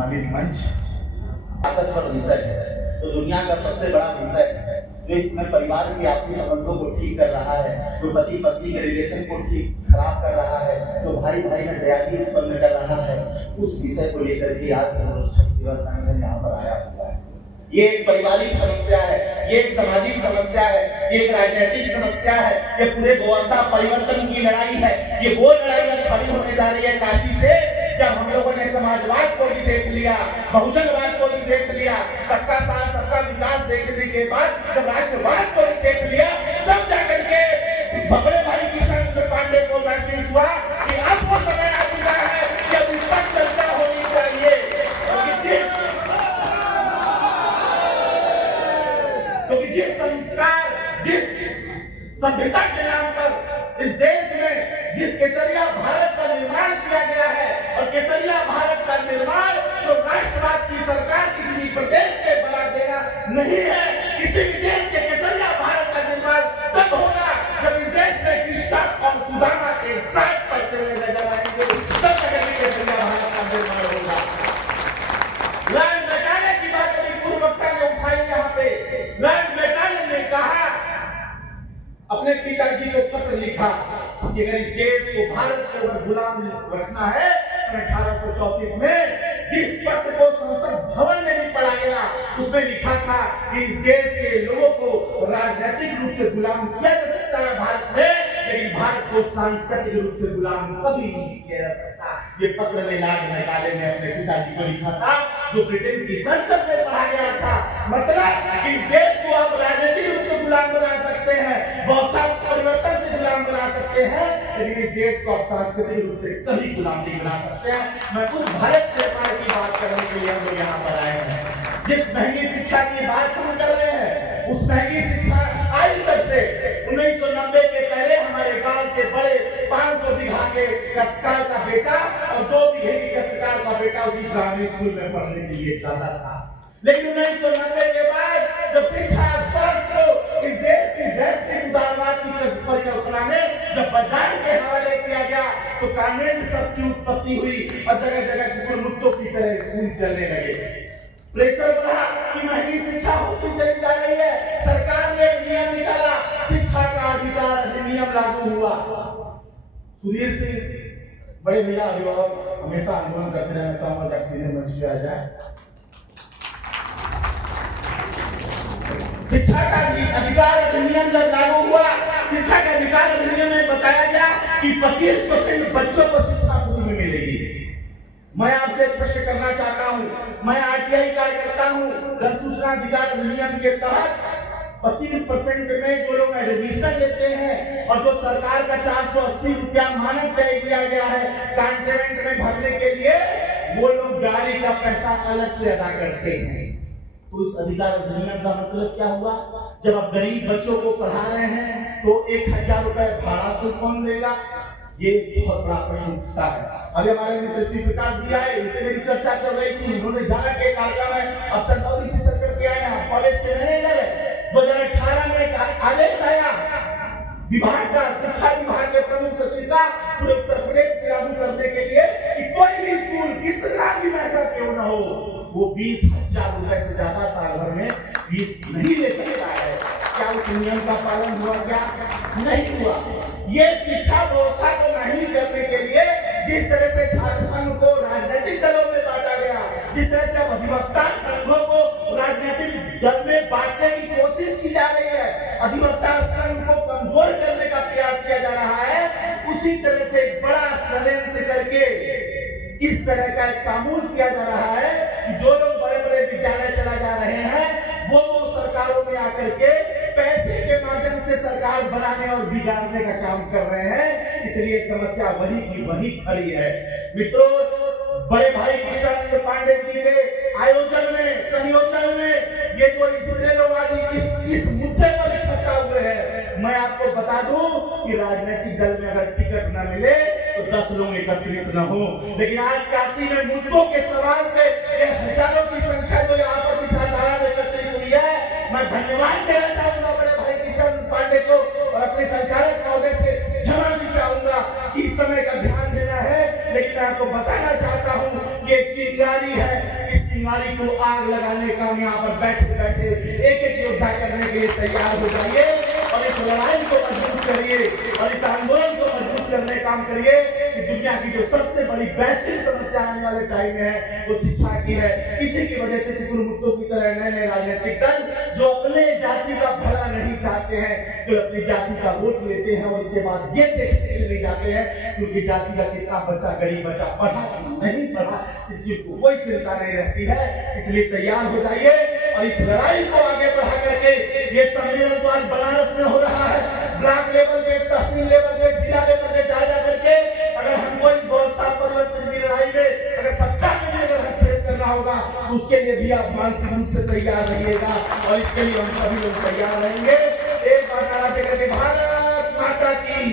सम्मानित मंच, ताकतवर विषय है, तो दुनिया का सबसे बड़ा विषय है जो इसमें परिवार के आपसी संबंधों को ठीक कर रहा है, जो पति पत्नी के रिलेशन को ठीक खराब कर रहा है, जो भाई भाई में दयालु उत्पन्न कर रहा है, उस विषय को लेकर के आज धर्मरक्षक सेवा संगठन यहाँ पर आया हुआ है। ये एक पारिवारिक समस्या है, ये एक सामाजिक समस्या है, ये एक राजनीतिक समस्या है, ये पूरे व्यवस्था परिवर्तन की लड़ाई है। ये वो लड़ाई अब खड़ी होने जा रही है काशी से, जब हम लोगों ने समाजवाद को भी देख लिया, बहुजनवाद को भी देख लिया, सबका साथ सबका विकास देखने के बाद जब राष्ट्रवाद को भी देख लिया, तब जाकर के बड़े भाई किशन पांडे को महसूस हुआ कि अब वो समय आ चुका है कि अब इस पर चर्चा होनी चाहिए। क्योंकि जिस संस्कार, जिस सभ्यता के नाम पर इस देश में जिस केसरिया भारत का निर्माण किया गया है, और केसरिया भारत का निर्माण जो राष्ट्रवाद की सरकार किसी भी प्रदेश के बना देना नहीं है। किसी भी देश के केसरिया भारत का निर्माण तब होगा जब इस देश में कृष्ण और सुदामा एक साथ पढ़ते हुए नजर आएंगे, तब जाकर केसरिया भारत का निर्माण होगा। लॉर्ड मैकाले की बात अभी पूर्व वक्ता ने उठाई यहाँ पे। लॉर्ड मैकाले ने कहा, अपने पिताजी को पत्र लिखा कि अगर इस देश को, भारत को अगर गुलाम रखना है, सन 1834 में जिस पत्र को संसद भवन में भी पढ़ा गया, उसमें लिखा था कि इस देश के लोगों को राजनीतिक रूप से गुलाम किया जा सकता है भारत में, लेकिन भारत को सांस्कृतिक रूप से गुलाम कभी नहीं किया जा सकता। ये पत्र में लॉर्ड मैकाले ने अपने पिताजी को लिखा था, जो ब्रिटेन की संसद में पढ़ा गया था। मतलब इस देश को आप राजनीतिक रूप से गुलाम बना सकते हैं, व्यवस्था परिवर्तन से गुलाम बना सकते हैं, लेकिन इस देश को आप सांस्कृतिक रूप से कभी गुलाम नहीं बना सकते हैं। मैं उस भारत निर्माण की बात करने के लिए हम लोग यहाँ पर आए हैं। जिस महंगी शिक्षा की बात हम कर रहे हैं, उस महंगी शिक्षा आज तक से 1990 के पहले हमारे गांव के बड़े 500 बीघा के कष्टकार का बेटा और 2 बीघे की कष्टकार का बेटा उसी ग्रामीण स्कूल में पढ़ने के लिए जाता था। लेकिन 1990 के बाद जब शिक्षा स्वास्थ्य को इस देश की वैश्विक उदारवाद की परिकल्पना में जब बाजार के हवाले किया गया, तो कॉन्वेंट सब की उत्पत्ति हुई और जगह जगह कुकुरमुत्तों की तरह स्कूल चलने लगे। प्रेशर बढ़ा कि महंगी शिक्षा होती चली जा रही है। सरकार ने एक नियम निकाला, शिक्षा का अधिकार अधिनियम लागू हुआ। सुधीर सिंह बड़े भैया अभिभावक हमेशा आंदोलन करते रहना चाहूंगा, जब सीधे मंच पे आ जाए। शिक्षा का अधिकार अधिनियम जब लागू हुआ, शिक्षा के अधिकार अधिनियम में बताया गया कि 25% बच्चों को शिक्षा फ्री में मिलेगी। मैं आपसे एक प्रश्न करना चाहता हूं, मैं आरटीआई कार्यकर्ता हूं। जन सूचना अधिकार अधिनियम के तहत 25% में जो लोग एडमिशन लेते हैं और जो सरकार का 480 रुपया मानक तय किया गया है कॉन्वेंट में भरने के लिए, वो लोग गाड़ी का पैसा अलग से अदा करते हैं। तो इस अधिकार अधिनियम का मतलब क्या हुआ? जब आप गरीब बच्चों को पढ़ा रहे हैं तो 1000 रुपए भाड़ा शुल्क कौन देगा? ये बहुत बड़ा प्रश्न उठता है। अभी हमारे मित्र श्री प्रकाश जी आए, इससे मेरी चर्चा चल रही थी। उन्होंने जाना के कार्यक्रम में अब चंदौली से चल करके आए हैं, कॉलेज के मैनेजर है। 2018 में एक आदेश आया विभाग का, शिक्षा विभाग के प्रमुख सचिव का, पूरे उत्तर प्रदेश में लागू करने के लिए कि कोई भी स्कूल कितना भी महंगा क्यों न हो, वो 20,000 रुपए से ज्यादा साल भर में फीस नहीं ले सकता है। क्या उस नियम का पालन हुआ? क्या नहीं हुआ। ये शिक्षा व्यवस्था को नहीं करने के लिए जिस तरह से छात्र संघ को राजनीतिक दलों में बांटा गया, जिस तरह से अधिवक्ता संघों को राजनीतिक दल में बांटने की कोशिश की जा रही है, अधिवक्ता संघ को कमजोर करने का प्रयास किया जा रहा है, उसी तरह से एक बड़ा षड्यंत्र करके इस तरह का एक सामूल किया जा रहा है कि जो लोग बड़े बड़े विद्यालय चला जा रहे हैं, वो सरकारों में आकर के पैसे के माध्यम से सरकार बनाने और बिगाड़ने का काम कर रहे हैं। इसलिए समस्या वही की वही खड़ी है। मित्रों, बड़े भाई किशन पांडे जी के आयोजन में, संयोजन में ये जो इंजीनियरवादी इस मुद्दे पर इकट्ठा हुए हैं, मैं आपको बता दूं कि राजनीतिक दल में अगर टिकट न मिले तो 10 लोग एकत्रित न हो, लेकिन आज काशी में मुद्दों के सवाल पे ये हजारों की संख्या जो यहाँ पर विचारधारा में एकत्रित हुई है, मैं धन्यवाद देना चाहूंगा बड़े भाई किशन पांडे को और अपने संचालक महोदय से क्षमा भी चाहूंगा कि इस समय का ध्यान देना है, लेकिन मैं आपको बताना चाहता हूँ, ये चिंगारी है, इस चिंगारी को आग लगाने का हम यहाँ पर बैठे बैठे एक एक योद्धा करने के लिए तैयार हो जाइए और इस लड़ाई को मजबूत करिए और इस आंदोलन को मजबूत करने का काम करिए कि दुनिया की जो सबसे बड़ी वैश्विक समस्या आने वाले टाइम में है वो शिक्षा की है। इसी की वजह से कुकुर मुत्तों की तरह नए नए राजनीतिक दल जो अपने जाति का भला नहीं चाहते हैं, जो अपनी जाति का वोट लेते हैं और उसके बाद ये देखने के लिए जाते हैं कि उनकी जाति का कितना बच्चा, गरीब बच्चा पढ़ा नहीं पढ़ा, इसकी कोई चिंता नहीं रहती है। इसलिए तैयार हो जाइए और इस लड़ाई को आगे बढ़ा करके ये सम्मेलन तो आज बनारस में हो रहा है, ब्लॉक लेवल पे, तहसील लेवल पे, जिला लेवल पे जा करके अगर हमको इस व्यवस्था परिवर्तन की लड़ाई में अगर सत्ता के लिए अगर हस्तक्षेप करना होगा तो उसके लिए भी आप मानसिक रूप से तैयार रहिएगा और इसके लिए हम सभी लोग तैयार रहेंगे। एक बार नारा दे करके भारत माता की